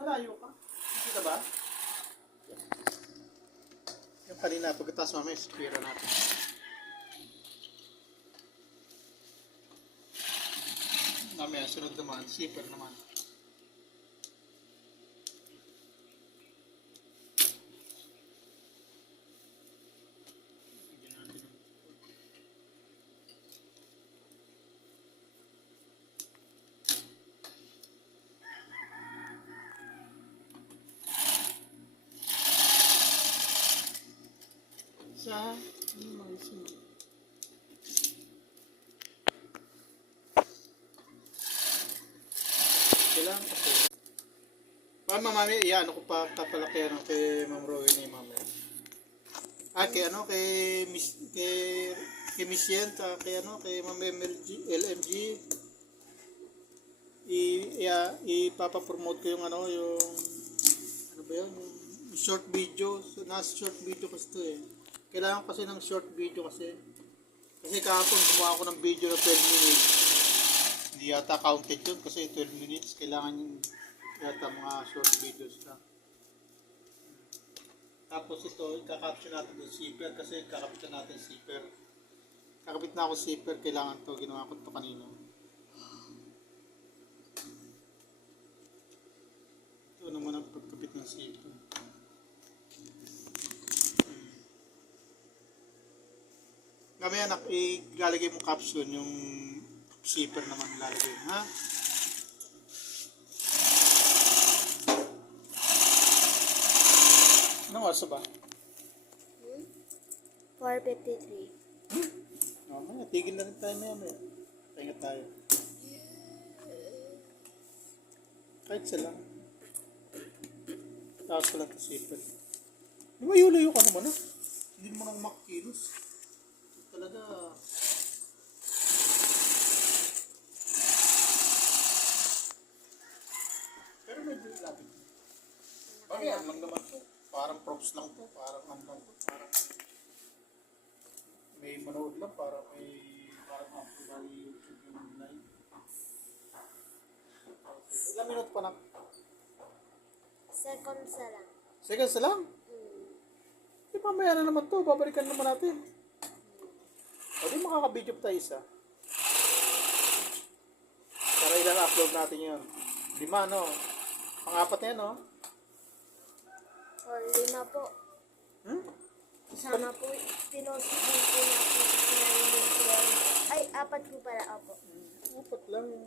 Malayo ka. Kita ba? Yung kanina, pagkatapos mamaya, square natin. Mamaya, sunod naman, zipper naman. Sa mga isin. Kailangan kasi. Mami, ano ko pa kapalaki kay Ma'am Rowena yung mamaya. Kay Miss Yen, kay Ma'am LMG. Ipapapromote ko yung ano ba yun, yung short video. So, nasa short video kasi ito eh. Kailangan kasi ng short video kasi kahapon gumawa ako ng video na 12 minutes. Hindi yata counted yun kasi 12 minutes. Kailangan yung yata mga short videos na. Tapos ito, ikakaption natin yung zipper kasi kakapit natin zipper. Kakapit na ako zipper, kailangan to, ginawa ko ito kanina. Ito naman ang pagkapit ng zipper. Mamaya anak, ilalagay mo caption yung zipper naman ilalagay, ha? Anong oras ba? 4:53. Mamaya, tigil na rin tayo mamaya. Pahinga tayo. Kahit isa lang. Tapos ko lang ito zipper. Lumayo-layo ka naman, ha? Hindi mo nang makikilos. Talaga. Pero medyo lapit. Bagay, ano lang naman to. Parang props lang to. Parang ano lang to. Parang may manood lang. Parang after value YouTube yung live. Ilang minute pa na? Seconds na lang. Seconds na lang? Di mamaya na naman to. Babalikan naman natin. O di makaka-video pa tayo isa. Para ilang upload natin yun. 5, no? Pang-4 na yan, no? O, 5 po. Sama po, pinost din po natin. Ay, 4 po pala, opo. 4 lang.